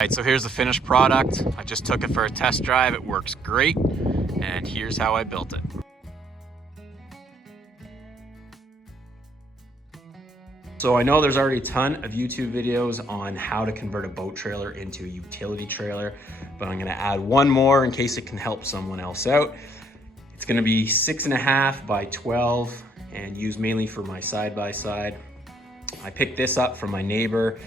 Alright, so here's the finished product. I just took it for a test drive. It works great, and here's how I built it. So I know there's already a ton of YouTube videos on how to convert a boat trailer into a utility trailer, but I'm gonna add one more in case it can help someone else out. It's gonna be 6.5 by 12 and used mainly for my side-by-side. I picked this up from my neighbor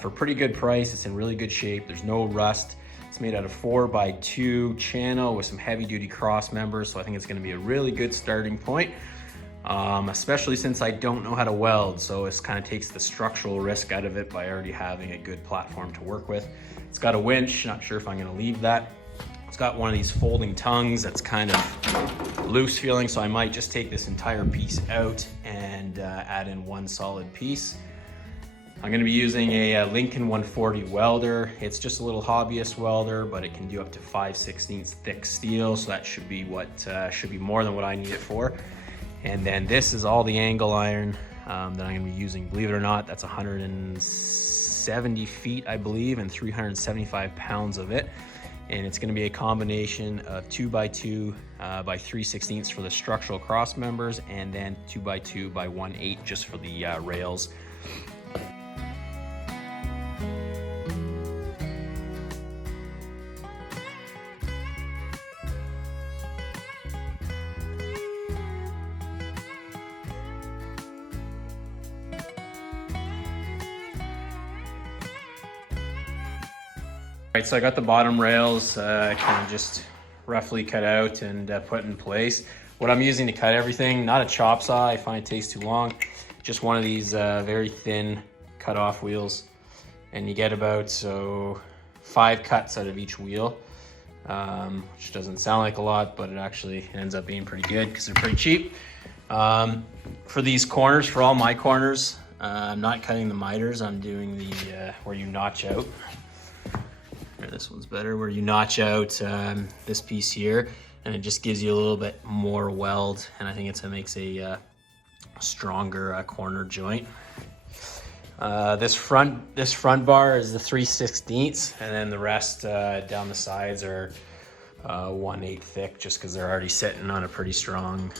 for a pretty good price. It's in really good shape. There's no rust. It's made out of 4x2 channel with some heavy duty cross members. So I think it's gonna be a really good starting point, especially since I don't know how to weld. So it kind of takes the structural risk out of it by already having a good platform to work with. It's got a winch, not sure if I'm gonna leave that. It's got one of these folding tongues that's kind of loose feeling, so I might just take this entire piece out and add in one solid piece. I'm gonna be using a Lincoln 140 welder. It's just a little hobbyist welder, but it can do up to 5/16 thick steel, so that should be should be more than what I need it for. And then this is all the angle iron that I'm gonna be using. Believe it or not, that's 170 feet, I believe, and 375 pounds of it. And it's gonna be a combination of 2x2 by 3/16 for the structural cross members, and then 2x2 by 1/8 just for the rails. All right, so I got the bottom rails kind of just roughly cut out and put in place. What I'm using to cut everything, not a chop saw, I find it takes too long. Just one of these very thin cut-off wheels. And you get about 5 cuts out of each wheel, which doesn't sound like a lot, but it actually ends up being pretty good because they're pretty cheap. For these corners, for all my corners, I'm not cutting the miters, I'm doing the where you notch out. This one's better, where you notch out this piece here, and it just gives you a little bit more weld, and I think it makes a stronger corner joint. This front bar is the 3/16, and then the rest down the sides are 1/8 thick, just because they're already sitting on a pretty strong.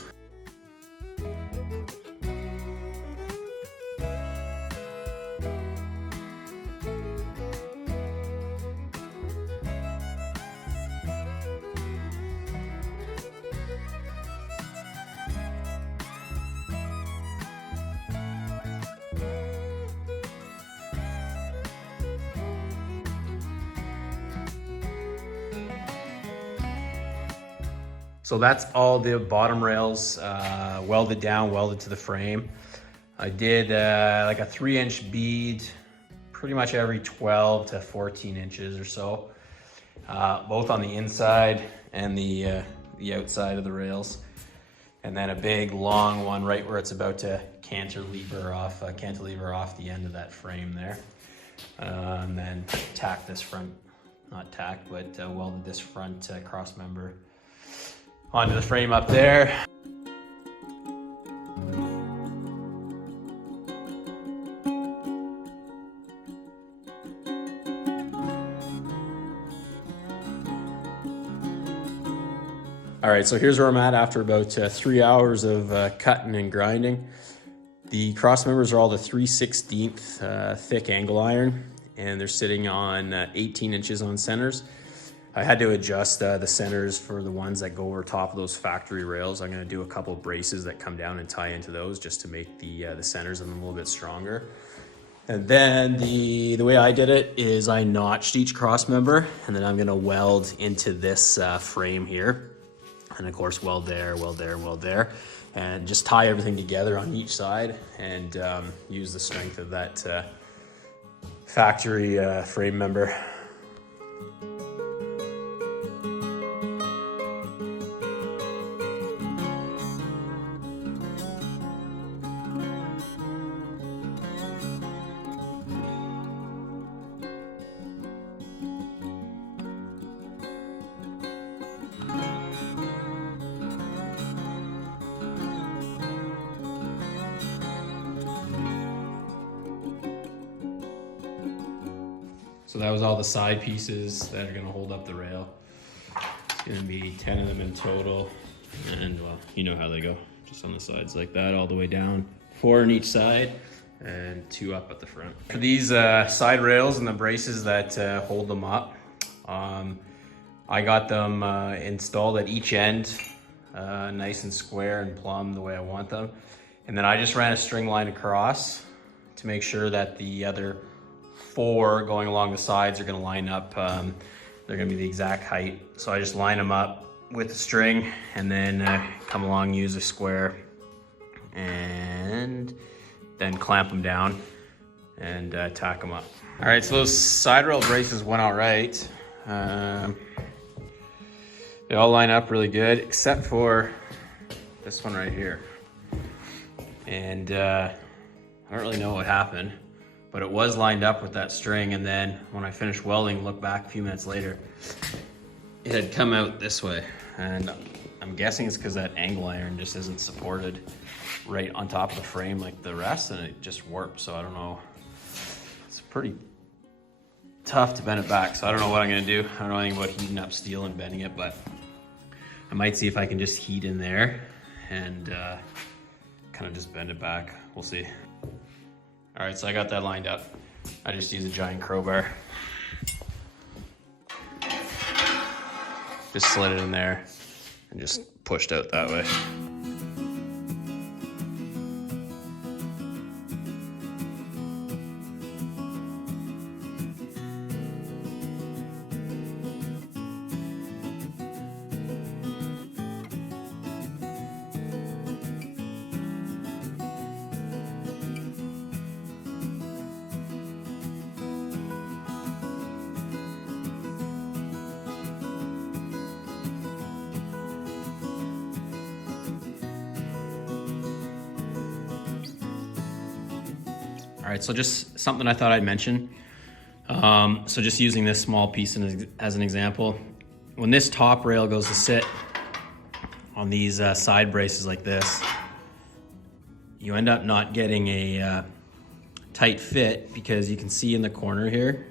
So that's all the bottom rails welded down, welded to the frame. I did like a 3-inch bead, pretty much every 12 to 14 inches or so, both on the inside and the outside of the rails. And then a big long one right where it's about to cantilever off the end of that frame there. And then tack this front, not tack, but welded this front cross member onto the frame up there. All right, so here's where I'm at after about 3 hours of cutting and grinding. The cross members are all the 3/16 thick angle iron, and they're sitting on 18 inches on centers. I had to adjust the centers for the ones that go over top of those factory rails. I'm gonna do a couple of braces that come down and tie into those just to make the centers of them a little bit stronger. And then the way I did it is I notched each cross member, and then I'm gonna weld into this frame here. And of course, weld there, weld there, weld there, and just tie everything together on each side and use the strength of that factory frame member. So So that was all the side pieces that are gonna hold up the rail. It's gonna be 10 of them in total. And well, you know how they go, just on the sides like that, all the way down. 4 on each side and 2 up at the front. For these side rails and the braces that hold them up, I got them installed at each end, nice and square and plumb the way I want them. And then I just ran a string line across to make sure that the other 4 going along the sides are gonna line up. They're gonna be the exact height. So I just line them up with the string and then come along, use a square, and then clamp them down and tack them up. All right, so those side rail braces went all right. They all line up really good, except for this one right here. And I don't really know what happened, but it was lined up with that string, and then when I finished welding, looked back a few minutes later, it had come out this way. And I'm guessing it's because that angle iron just isn't supported right on top of the frame like the rest, and it just warped. So I don't know. It's pretty tough to bend it back, so I don't know what I'm gonna do. I don't know anything about heating up steel and bending it, but I might see if I can just heat in there and kind of just bend it back. We'll see. All right, so I got that lined up. I just use a giant crowbar. Just slid it in there and just pushed out that way. All right, so just something I thought I'd mention. So just using this small piece as an example, when this top rail goes to sit on these side braces like this, you end up not getting a tight fit because you can see in the corner here,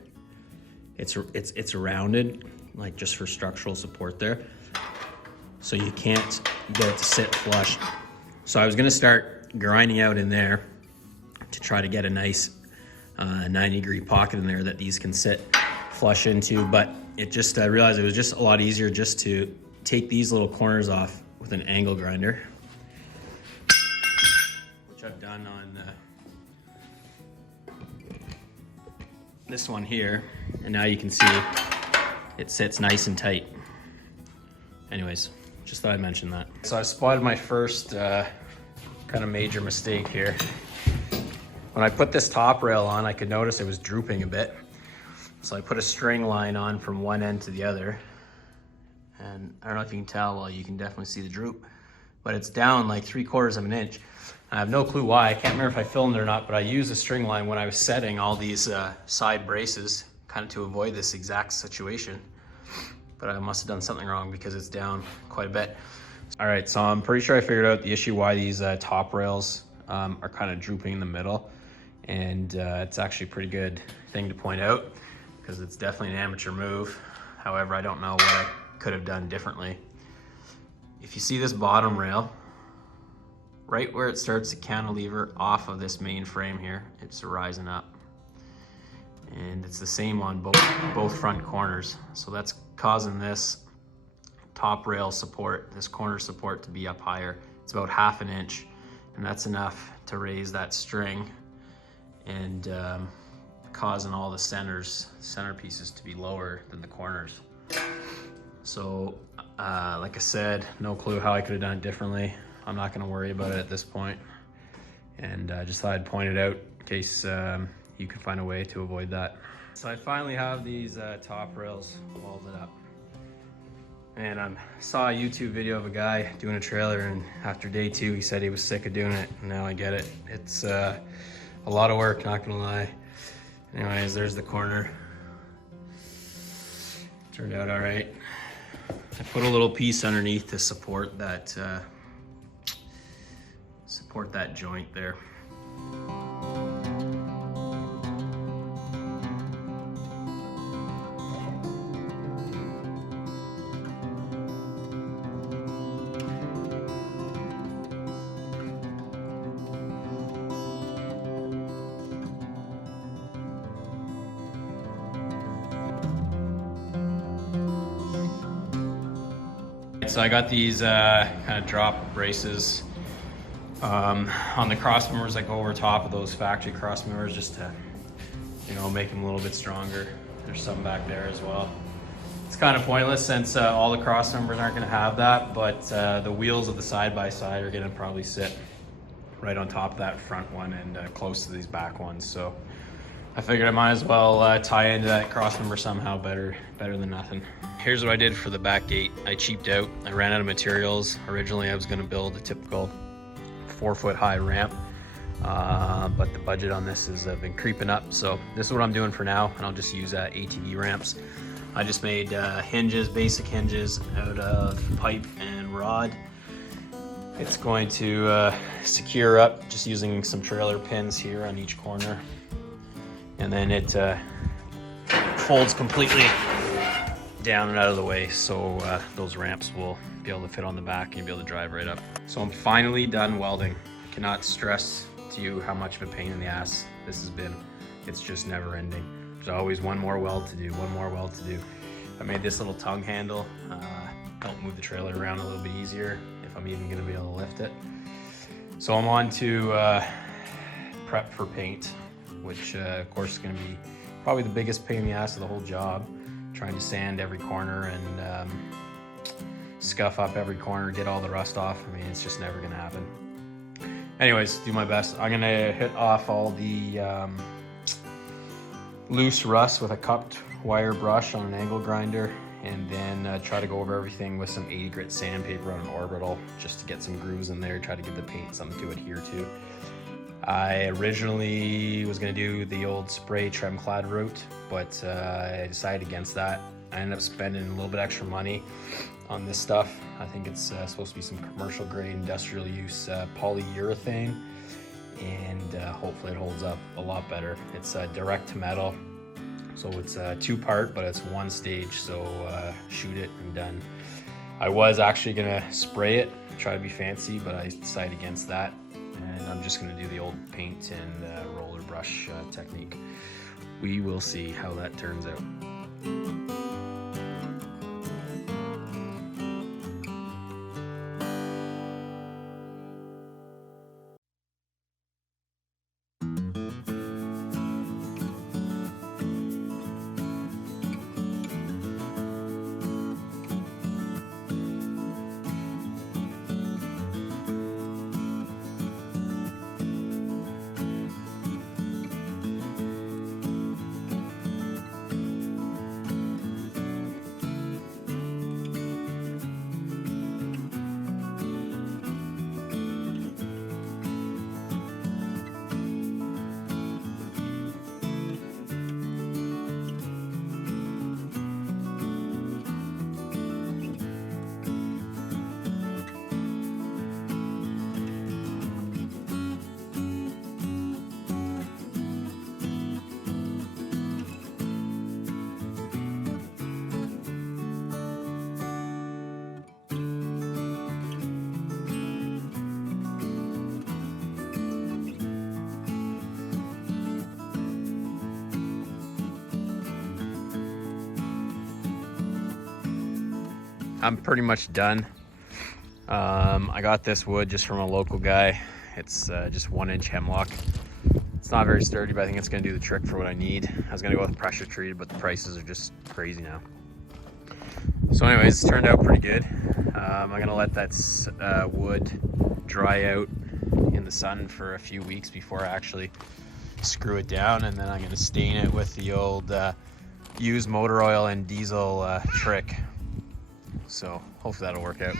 it's rounded, like just for structural support there. So you can't get it to sit flush. So I was gonna start grinding out in there to try to get a nice 90-degree pocket in there that these can sit flush into, but it just, I realized it was just a lot easier just to take these little corners off with an angle grinder, which I've done on this one here, and now you can see it sits nice and tight. Anyways, just thought I'd mention that. So I spotted my first kind of major mistake here. When I put this top rail on, I could notice it was drooping a bit. So I put a string line on from one end to the other. And I don't know if you can tell, well, you can definitely see the droop, but it's down like 3/4 of an inch. I have no clue why. I can't remember if I filmed it or not, but I used a string line when I was setting all these side braces, kind of to avoid this exact situation. But I must have done something wrong because it's down quite a bit. All right, so I'm pretty sure I figured out the issue why these top rails are kind of drooping in the middle. And it's actually a pretty good thing to point out because it's definitely an amateur move. However, I don't know what I could have done differently. If you see this bottom rail, right where it starts to cantilever off of this main frame here, it's rising up. And it's the same on both front corners. So that's causing this top rail support, this corner support, to be up higher. It's about 1/2 inch, and that's enough to raise that string and causing all the center pieces to be lower than the corners. So like I said, no clue how I could have done it differently. I'm not gonna worry about it at this point. And I just thought I'd point it out in case you can find a way to avoid that. So I finally have these top rails welded up. And I saw a YouTube video of a guy doing a trailer, and after day 2, he said he was sick of doing it. And now I get it. It's a lot of work, not gonna lie. Anyways, there's the corner. Turned out all right. I put a little piece underneath to support that joint there. So I got these kind of drop braces on the cross members that go over top of those factory cross members, just to, you know, make them a little bit stronger. There's some back there as well. It's kind of pointless since all the cross members aren't going to have that, but the wheels of the side-by-side are going to probably sit right on top of that front one and close to these back ones. So I figured I might as well tie into that cross member somehow, better than nothing. Here's what I did for the back gate. I cheaped out. I ran out of materials. Originally I was going to build a typical 4-foot high ramp, but the budget on this has been creeping up. So this is what I'm doing for now, and I'll just use ATV ramps. I just made hinges, basic hinges out of pipe and rod. It's going to secure up just using some trailer pins here on each corner, and then it folds completely down and out of the way, so those ramps will be able to fit on the back and you'll be able to drive right up. So I'm finally done welding. I cannot stress to you how much of a pain in the ass this has been. It's just never ending. There's always one more weld to do, one more weld to do. I made this little tongue handle, help move the trailer around a little bit easier if I'm even gonna be able to lift it. So I'm on to prep for paint, which of course is gonna be probably the biggest pain in the ass of the whole job. Trying to sand every corner and scuff up every corner, get all the rust off. I mean, it's just never gonna happen. Anyways, do my best. I'm gonna hit off all the loose rust with a cupped wire brush on an angle grinder, and then try to go over everything with some 80 grit sandpaper on an orbital just to get some grooves in there, try to give the paint something to adhere to. I originally was going to do the old spray trim clad route, but I decided against that. I ended up spending a little bit extra money on this stuff. I think it's supposed to be some commercial grade industrial use polyurethane, and hopefully it holds up a lot better. It's direct to metal, so it's 2-part, but it's 1 stage, so shoot it and done. I was actually going to spray it, try to be fancy, but I decided against that. And I'm just going to do the old paint and roller brush technique. We will see how that turns out. I'm pretty much done. I got this wood just from a local guy. It's just 1-inch hemlock. It's not very sturdy, but I think it's gonna do the trick for what I need. I was gonna go with pressure treated, but the prices are just crazy now. So anyways, it's turned out pretty good. I'm gonna let that wood dry out in the sun for a few weeks before I actually screw it down, and then I'm gonna stain it with the old used motor oil and diesel trick. So hopefully that'll work out.